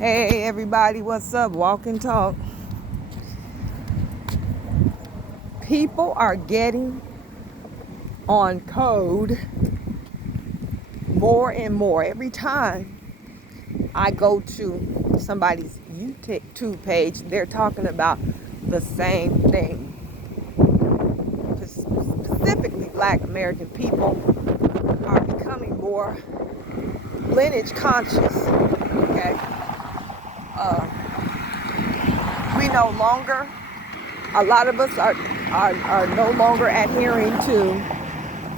Hey everybody, what's up? Walk and talk. People are getting on code more and more. Every time I go to somebody's YouTube page, they're talking about the same thing. Specifically, Black American people are becoming more lineage conscious. Okay, we no longer. A lot of us are no longer adhering to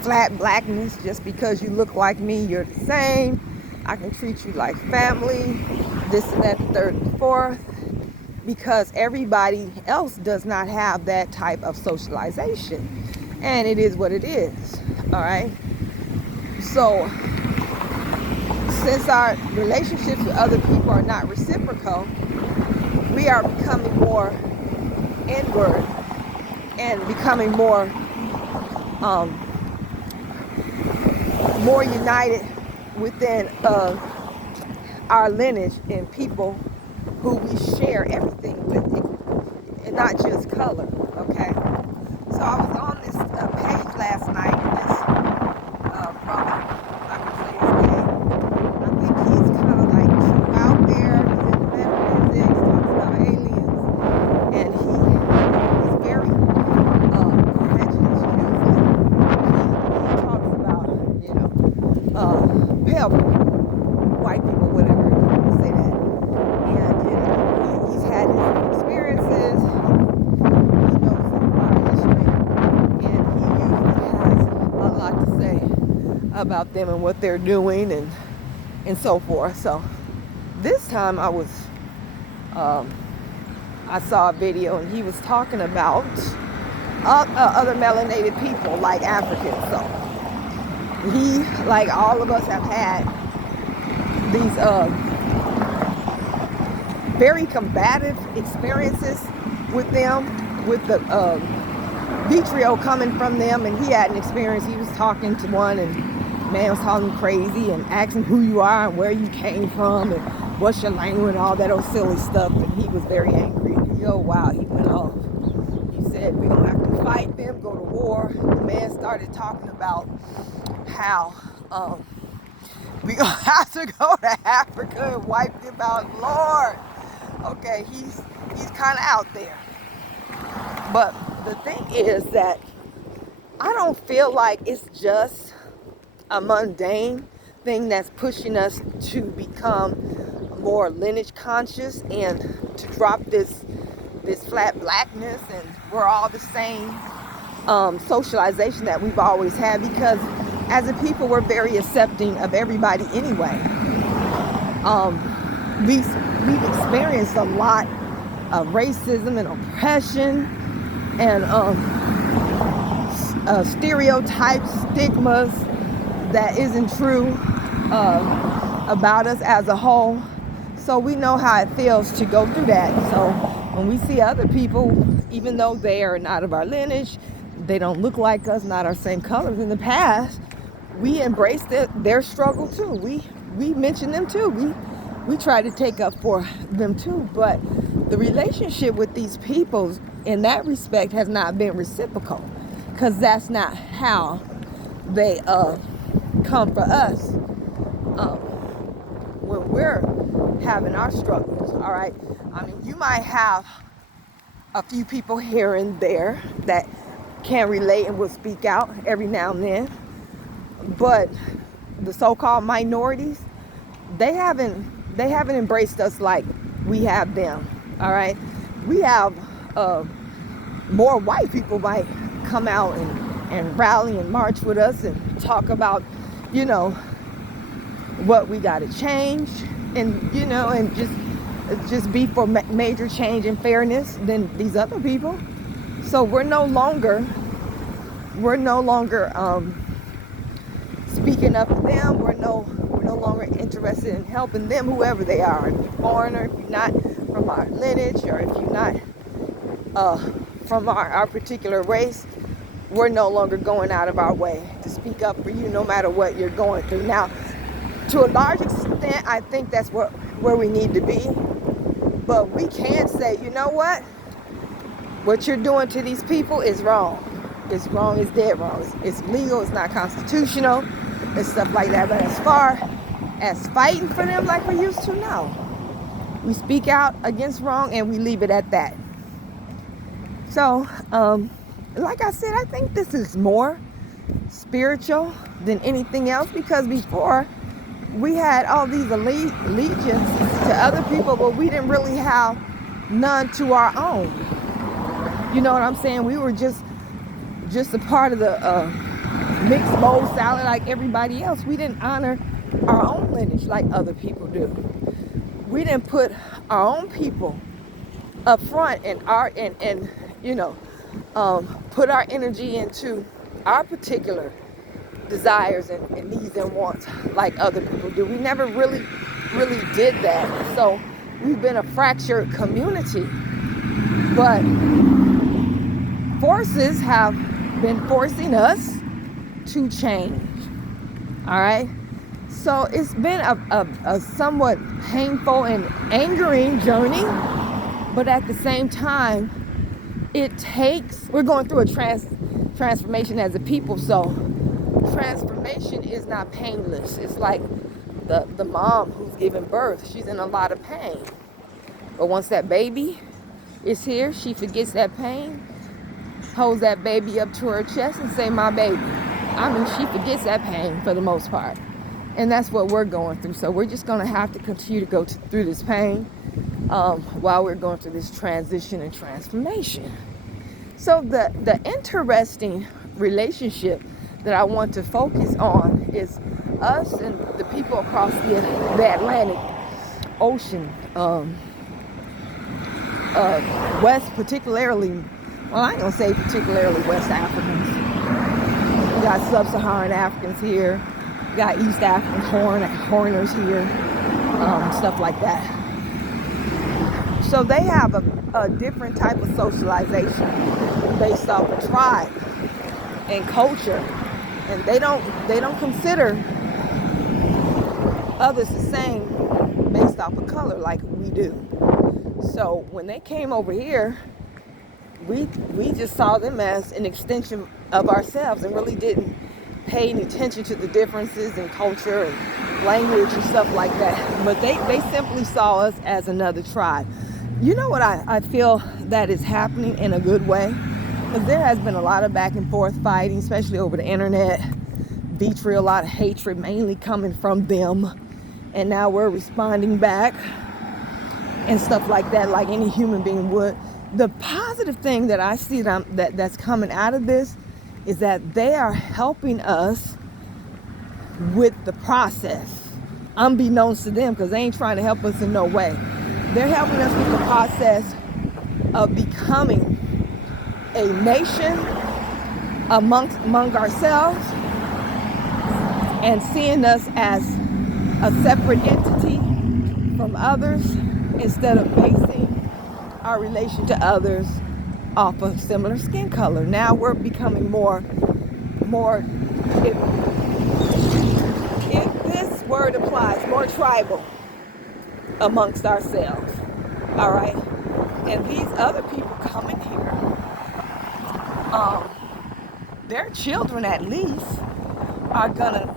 flat blackness. Just because you look like me, you're the same. I can treat you like family, this and that, the third and fourth, because everybody else does not have that type of socialization. And it is what it is, all right? So since our relationships with other people are not reciprocal, we are becoming more inward and becoming more more united within our lineage and people who we share everything with, and not just color. Okay, so I was on this page last night. This brother, I can say his name. I think he's kind of like too out there. He's into metaphysics, talks about aliens, and he's very prejudiced. He talks about, pale white people, whatever you want to say that. And he's had his experiences. He knows our history, and he usually has a lot to say about them and what they're doing and so forth. So this time I saw a video, and he was talking about other melanated people like Africans. So he, like all of us, have had these very combative experiences with them, with the vitriol coming from them. And he had an experience. He was talking to one, and man was calling him crazy and asking who you are and where you came from and what's your language and all that old silly stuff. And he was very angry. Yo, wow, he went off. He said, we're going to have to fight them, go to war. The man started talking about how we're going to have to go to Africa and wipe them out. Lord, okay, he's kind of out there. But the thing is that I don't feel like it's just a mundane thing that's pushing us to become more lineage conscious and to drop this flat blackness, and we're all the same socialization that we've always had, because as a people we're very accepting of everybody anyway. We've experienced a lot of racism and oppression and stereotypes, stigmas that isn't true about us as a whole. So we know how it feels to go through that. So when we see other people, even though they are not of our lineage, they don't look like us, not our same colors in the past, we embrace their struggle too. We mention them too. We try to take up for them too. But the relationship with these people in that respect has not been reciprocal, because that's not how they come for us when we're having our struggles. All right, I mean, you might have a few people here and there that can relate and will speak out every now and then, but the so-called minorities, they haven't embraced us like we have them. All right, we have more white people might come out and rally and march with us and talk about, what we got to change, and and just be for major change and fairness than these other people. So we're no longer speaking up for them. We're no longer interested in helping them, whoever they are. If you're a foreigner, if you're not from our lineage, or if you're not from our particular race, we're no longer going out of our way to speak up for you, no matter what you're going through. Now, to a large extent, I think that's what where we need to be. But we can say, you know what you're doing to these people is wrong. It's wrong, it's dead wrong. It's legal, it's not constitutional, and stuff like that. But as far as fighting for them like we used to, no. We speak out against wrong and we leave it at that. So, like I said, I think this is more spiritual than anything else, because before we had all these allegiances to other people, but we didn't really have none to our own. You know what I'm saying? We were just a part of the mixed bowl salad like everybody else. We didn't honor our own lineage like other people do. We didn't put our own people up front and put our energy into our particular desires and needs and wants like other people do. We never really did that. So we've been a fractured community. But forces have been forcing us to change. All right? So it's been a somewhat painful and angering journey, but at the same time, we're going through a transformation as a people. So transformation is not painless. It's like the mom who's giving birth. She's in a lot of pain. But once that baby is here, she forgets that pain, holds that baby up to her chest and say, my baby. She forgets that pain for the most part. And that's what we're going through. So we're just going to have to continue to go through this pain while we're going through this transition and transformation. So the interesting relationship that I want to focus on is us and the people across the Atlantic Ocean, West, particularly, well, I ain't gonna say particularly West Africans. We got sub-Saharan Africans here. We got East African Horners here, stuff like that. So they have a different type of socialization based off of tribe and culture, and they don't consider others the same based off of color like we do. So when they came over here, we just saw them as an extension of ourselves and really didn't pay any attention to the differences in culture and language and stuff like that. But they simply saw us as another tribe. You know what I feel that is happening in a good way? Because there has been a lot of back and forth fighting, especially over the internet, vitriol, a lot of hatred, mainly coming from them. And now we're responding back and stuff like that, like any human being would. The positive thing that I see that's coming out of this is that they are helping us with the process, unbeknownst to them, because they ain't trying to help us in no way. They're helping us with the process of becoming a nation among ourselves and seeing us as a separate entity from others instead of basing our relation to others off of similar skin color. Now we're becoming more if this word applies, more tribal amongst ourselves. All right? And these other people coming here, their children at least are gonna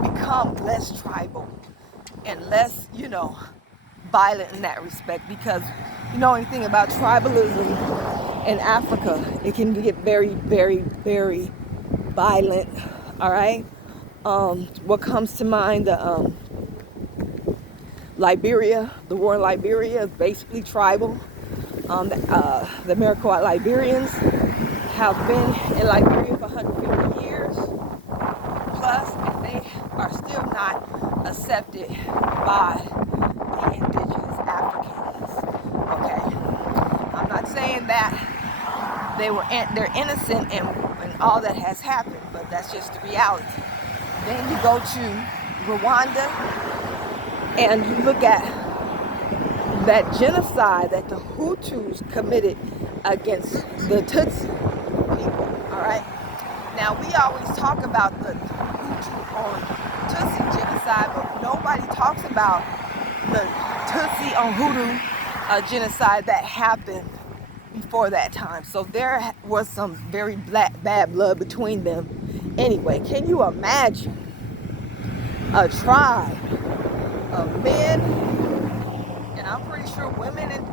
become less tribal and less, violent in that respect, because you know anything about tribalism in Africa, it can get very, very, very violent. All right. What comes to mind? The war in Liberia is basically tribal. The Iroquois Liberians have been in Liberia for 150 years plus, and they are still not accepted by the indigenous Africans. Okay, I'm not saying that they're innocent in all that has happened, but that's just the reality. Then you go to Rwanda and you look at that genocide that the Hutus committed against the Tutsi people. All right. Now we always talk about the Hutu on Tutsi genocide, but nobody talks talks about the Tutsi on Hutu genocide that happened before that time. So there was some very bad blood between them. Anyway, can you imagine a tribe of men, and I'm pretty sure women and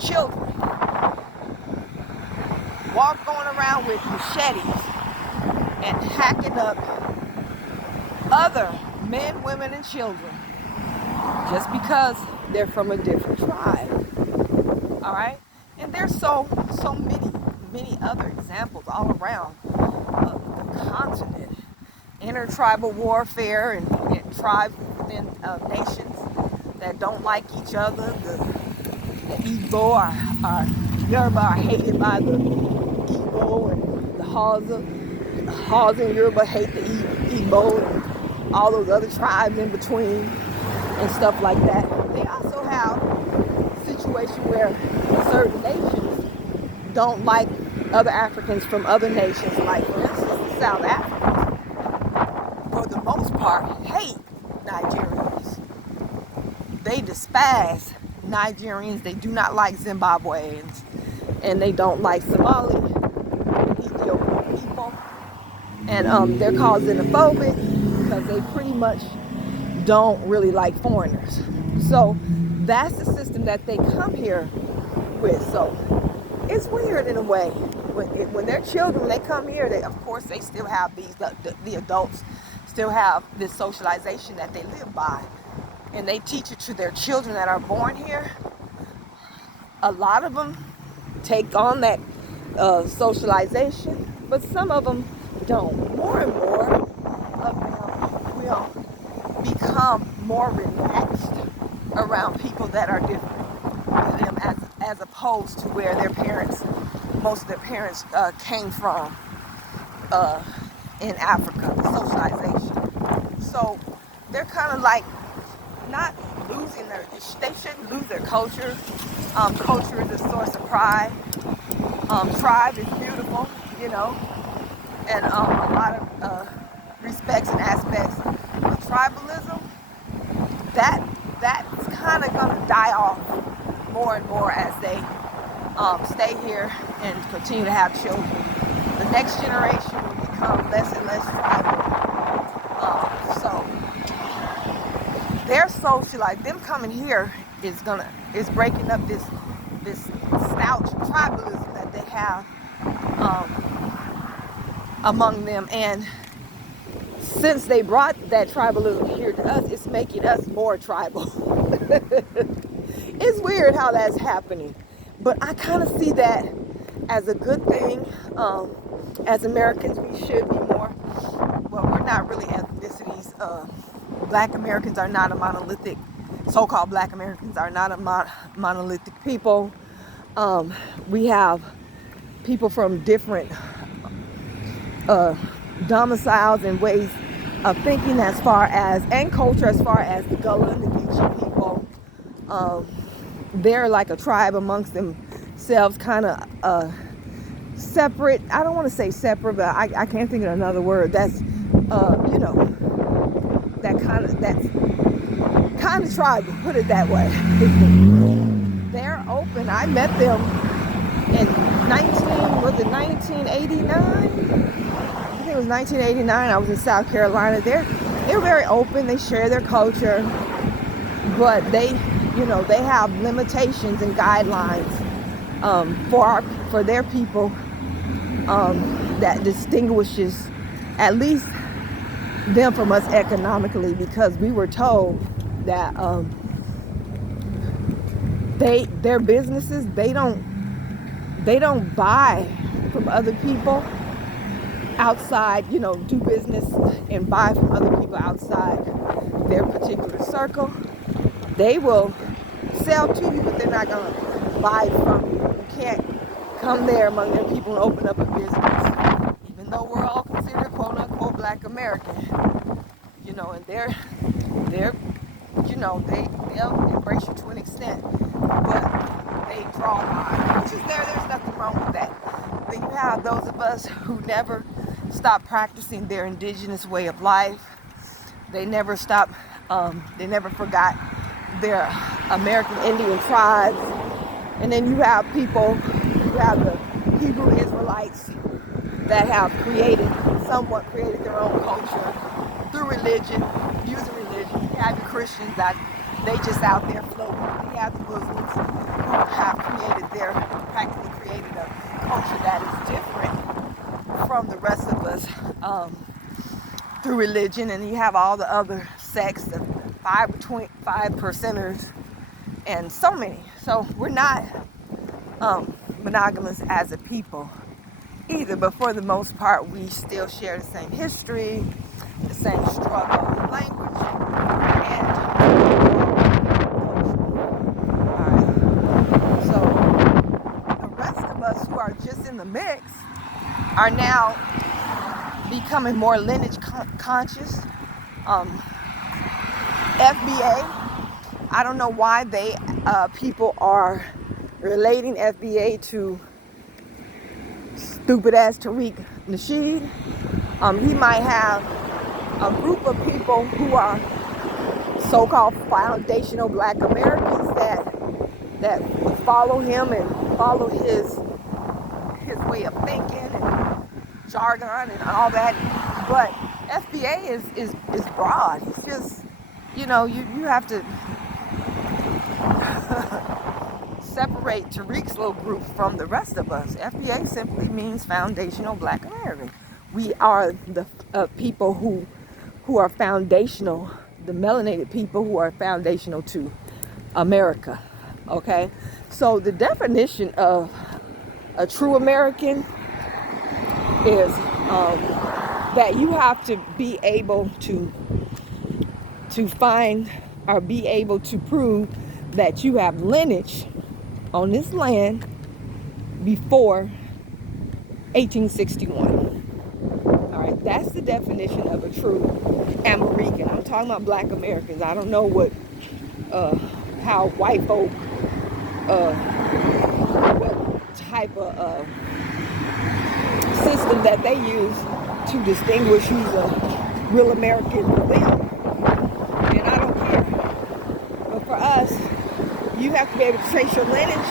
children, going around with machetes and hacking up other men, women, and children just because they're from a different tribe? All right, and there's so many other examples all around the continent. Intertribal warfare and tribes within nations that don't like each other. The Igbo are Yoruba are hated by the Igbo, and the Hausa and Yoruba hate the Igbo, and all those other tribes in between and stuff like that. They also have a situation where certain nations don't like other Africans from other nations, like for instance the South Africans, for the most part, hate Nigerians. They despise Nigerians. They do not like Zimbabweans, and they don't like Somali and Ethiopian people. And they're called xenophobic because they pretty much don't really like foreigners. So that's the system that they come here with. So it's weird in a way. When they're children, when they come here, of course they still have the adults still have this socialization that they live by, and they teach it to their children that are born here. A lot of them take on that socialization, but some of them don't. More and more of them will become more relaxed around people that are different to them, as opposed to where most of their parents came from in Africa, the socialization. So they're kind of like not losing they shouldn't lose their culture. Culture is a source of pride. Tribe is beautiful, and a lot of respects and aspects. But tribalism, that's kind of going to die off more and more as they stay here and continue to have children. The next generation will become less and less tribal. So their social life, them coming here is breaking up this stout tribalism that they have among them. And since they brought that tribalism here to us, it's making us more tribal. It's weird how that's happening, but I kind of see that as a good thing. As Americans, we should be more, well, we're not really ethnicities. Black Americans are not a monolithic, so-called Black Americans are not a monolithic people. We have people from different domiciles and ways of thinking and culture, as far as the Gullah and the Geechee people. They're like a tribe amongst themselves, kind of separate. I don't want to say separate, but I can't think of another word. That's that's kind of tribal, put it that way. They're open. I met them in 1989? I think it was 1989. I was in South Carolina. They're very open. They share their culture, but they have limitations and guidelines for their people that distinguishes at least them from us economically, because we were told that their businesses, they don't buy from other people outside, do business and buy from other people outside their particular circle. They will sell to you, but they're not going to buy from you. You can't come there among their people and open up a business, even though we're all considered quote-unquote Black American. And they'll embrace you to an extent, but they draw a line, which is there's nothing wrong with that. Then you have those of us who never stop practicing their indigenous way of life. They never stop They never forgot their American Indian tribes. And then you have the Hebrew Israelites that have somewhat created their own culture through religion, using religion. You have the Christians that they just out there floating. You have the Muslims who have practically created a culture that is different from the rest of us through religion. And you have all the other sects, the 5%ers, and so many. So we're not monogamous as a people either, but for the most part we still share the same history, the same struggle, language, and alright. So the rest of us who are just in the mix are now becoming more lineage conscious. FBA, I don't know why people are relating FBA to stupid ass Tariq Nasheed. He might have a group of people who are so-called foundational Black Americans that follow him and follow his way of thinking and jargon and all that. But FBA is broad. He's just, you have to separate Tariq's little group from the rest of us. FBA simply means foundational Black American. We are the people who are foundational, the melanated people who are foundational to America. Okay? So the definition of a true American is that you have to be able to find or be able to prove that you have lineage on this land before 1861. All right, that's the definition of a true American. I'm talking about Black Americans. I don't know how white folk, what type of system that they use to distinguish who's a real American for them. And I don't care. But for us, you have to be able to trace your lineage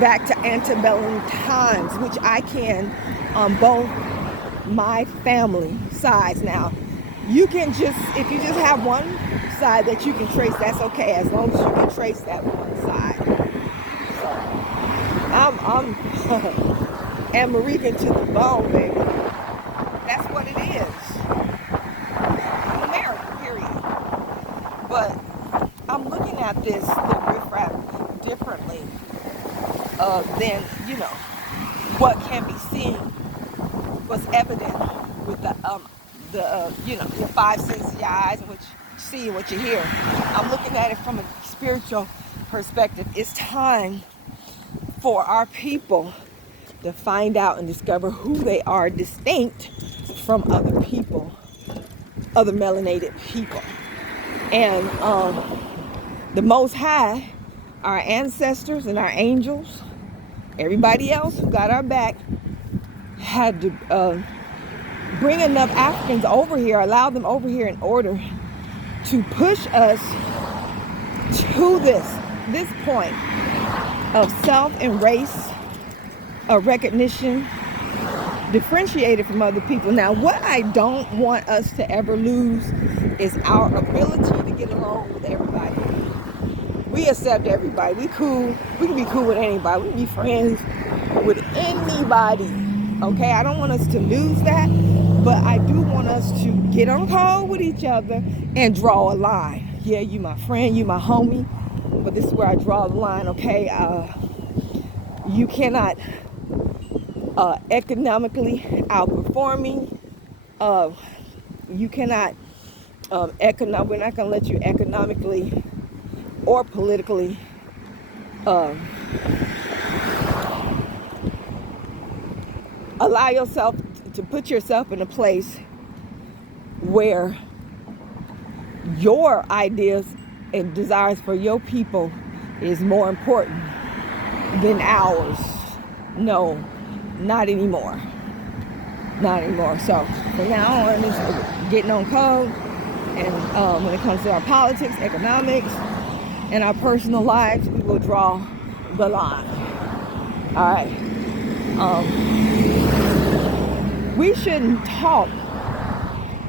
back to antebellum times, which I can on both my family sides. Now, you can if you just have one side that you can trace, that's okay, as long as you can trace that one side. So, I'm American to the bone, baby. That's what it is. I'm American, period. But I'm looking at the riffraff differently than, what can be seen, what's evident with your five senses, your eyes, and what you see and what you hear. I'm looking at it from a spiritual perspective. It's time for our people to find out and discover who they are, distinct from other people, other melanated people. And the Most High, our ancestors and our angels, everybody else who got our back, had to bring enough Africans over here, allow them over here in order to push us to this point of self and race recognition, differentiated from other people. Now, what I don't want us to ever lose is our ability to get along with everybody. We accept everybody. We cool. We can be cool with anybody. We can be friends with anybody. Okay, I don't want us to lose that, but I do want us to get on call with each other and draw a line. Yeah, you my friend, you my homie, but this is where I draw the line. Okay, you cannot economically outperform me. You cannot we're not going to let you economically or politically allow yourself to put yourself in a place where your ideas and desires for your people is more important than ours. No, not anymore. Not anymore. So from now on, it's getting on code, And when it comes to our politics, economics, and our personal lives, we will draw the line. All right. We shouldn't talk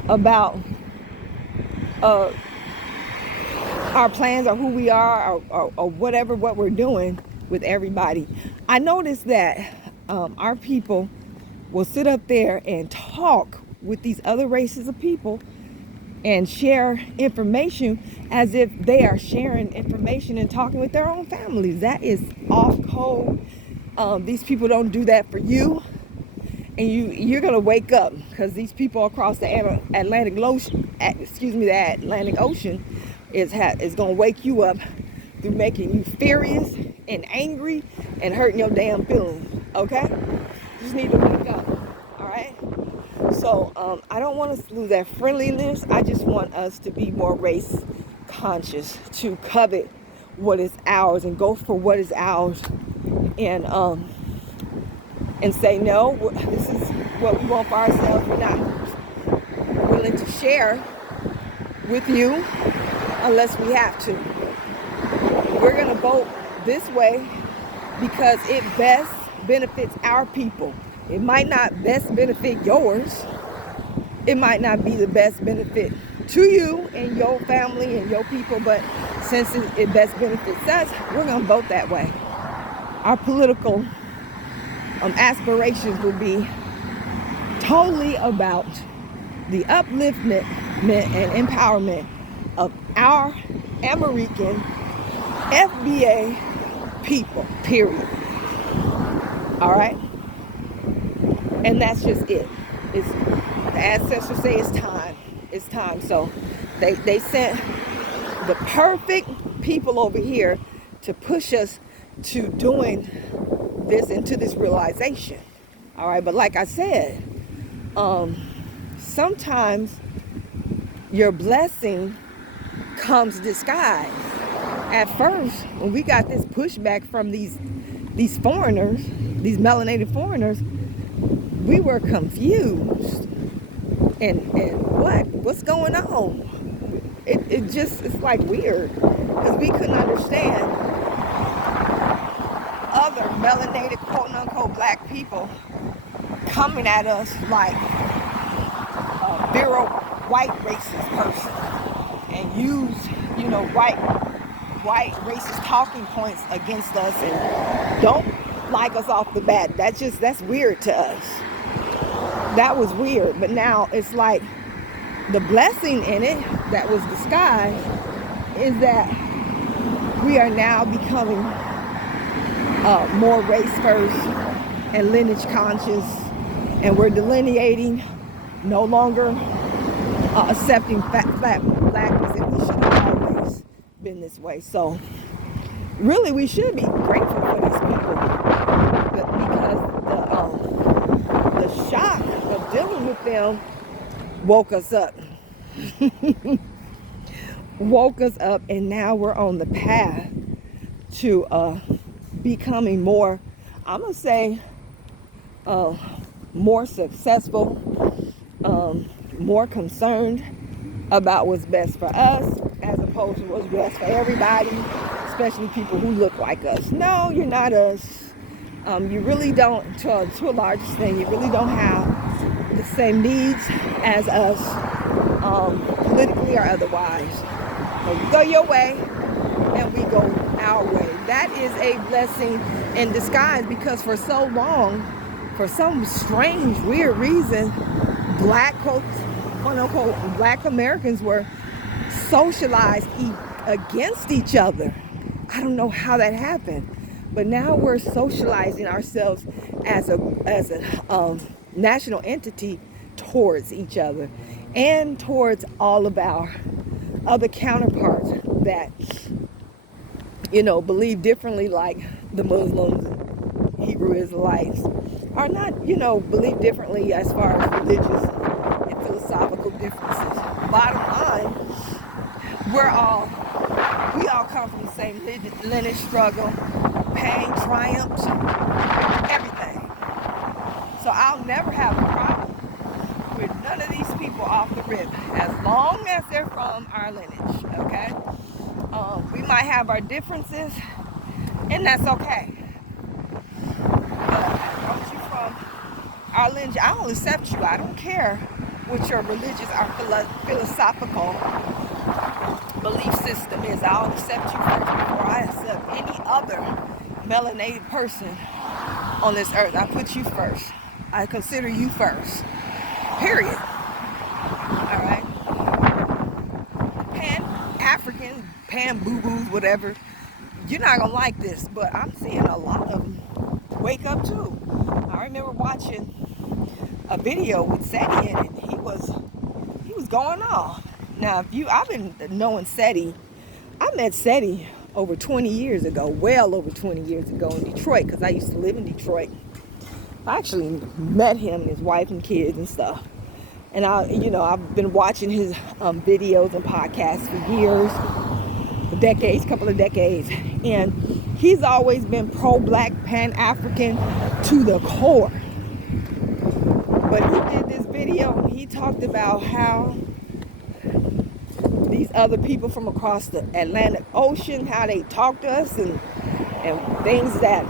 about our plans or who we are or whatever, what we're doing with everybody. I noticed that our people will sit up there and talk with these other races of people and share information as if they are sharing information and talking with their own families. That is off code. These people don't do that for you. And you're gonna wake up, because these people across the Atlantic Ocean, is gonna wake you up through making you furious and angry and hurting your damn feelings. Okay, you just need to wake up. All right. So I don't want us to lose that friendliness. I just want us to be more race conscious, to covet what is ours and go for what is ours, and say, no, this is what we want for ourselves. We're not willing to share with you unless we have to. We're going to vote this way because it best benefits our people. It might not best benefit yours. It might not be the best benefit to you and your family and your people, but since it best benefits us, we're going to vote that way. Our political aspirations will be totally about the upliftment and empowerment of our American FBA people, period. All right? And that's just it. The ancestors say it's time. It's time. So they sent the perfect people over here to push us to doing this, into this realization. All right, but like I said, sometimes your blessing comes disguised. At first, when we got this pushback from these foreigners, these melanated foreigners, we were confused. And what's going on? It's like weird, because we couldn't understand other melanated, quote unquote, black people coming at us like a virile white racist person and use, white racist talking points against us and don't like us off the bat. That's weird to us. That was weird. But now it's like the blessing in it that was disguised is that we are now becoming more race first and lineage conscious, and we're delineating, no longer accepting blackness, and we should have always been this way. So really we should be grateful for these people, because the shock of dealing with them woke us up. And now we're on the path to becoming more, I'm gonna say, more successful, more concerned about what's best for us as opposed to what's best for everybody, especially people who look like us. No, you're not us. You really don't, to a large extent, you really don't have the same needs as us, politically or otherwise. So you go your way and we go our way. That is a blessing in disguise, because for so long, for some strange, weird reason, black, quote unquote, black Americans were socialized against each other. I don't know how that happened, but now we're socializing ourselves as a national entity towards each other and towards all of our other counterparts that, believe differently, like the Muslims, Hebrew Israelites, are not, believe differently as far as religious and philosophical differences. Bottom line, we all come from the same lineage, struggle, pain, triumphs, everything. So I'll never have a problem with none of these people people off the rip, as long as they're from our lineage, okay? We might have our differences, and that's okay. But as long as you're from our lineage, I'll accept you. I don't care what your religious or philosophical belief system is. I'll accept you first before I accept any other melanated person on this earth. I put you first. I consider you first. Period. All right. Pan-African, pan-boo-boos, whatever. You're not gonna like this, but I'm seeing a lot of them wake up too. I remember watching a video with Seti in it. He was going off. Now, I've been knowing Seti. I met Seti over 20 years ago, well over 20 years ago in Detroit, because I used to live in Detroit. I actually met him and his wife and kids and stuff. And I've been watching his videos and podcasts for years, for decades, couple of decades. And he's always been pro-black, pan-African to the core. But he did this video and he talked about how these other people from across the Atlantic Ocean, how they talk to us and things that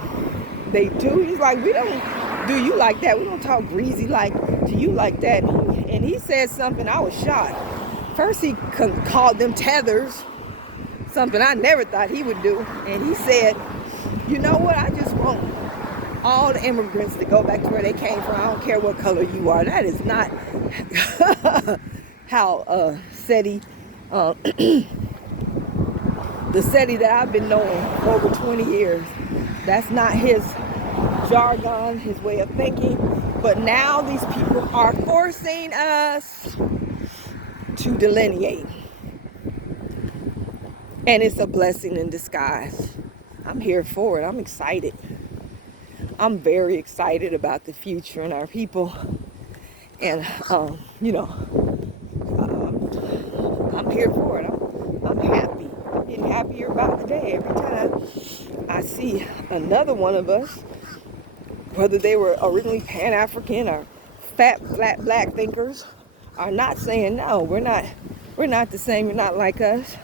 they do. He's like, we don't do you like that. We don't talk greasy like to you like that. And he said something, I was shocked. First he called them tethers, something I never thought he would do. And he said, you know what, I just want all the immigrants to go back to where they came from. I don't care what color you are. That is not how Seti, the Seti that I've been knowing for over 20 years. That's not his jargon, his way of thinking. But now these people are forcing us to delineate. And it's a blessing in disguise. I'm here for it. I'm excited. I'm very excited about the future and our people. And, I'm here for it. I'm happy. I'm getting happier about the day every time I see another one of us, whether they were originally Pan-African or fat, flat, black thinkers, are not saying, no, we're not the same. You're not like us.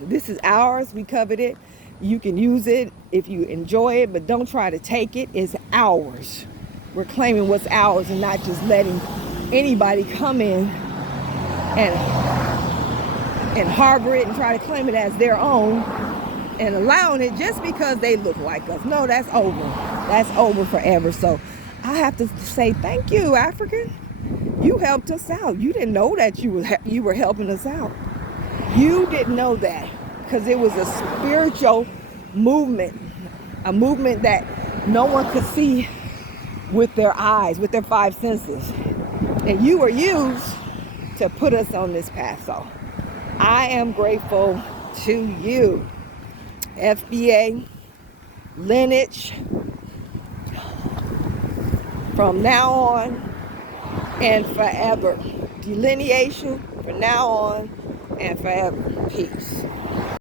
This is ours. We covered it. You can use it if you enjoy it, but don't try to take it. It's ours. We're claiming what's ours and not just letting anybody come in and harbor it and try to claim it as their own and allowing it just because they look like us. No, that's over. That's over forever. So I have to say thank you, African. You helped us out. You didn't know that you were helping us out. You didn't know that because it was a spiritual movement, a movement that no one could see with their eyes, with their five senses. And you were used to put us on this path. So I am grateful to you. FBA, Lineage, from now on and forever. Delineation, from now on and forever. Peace.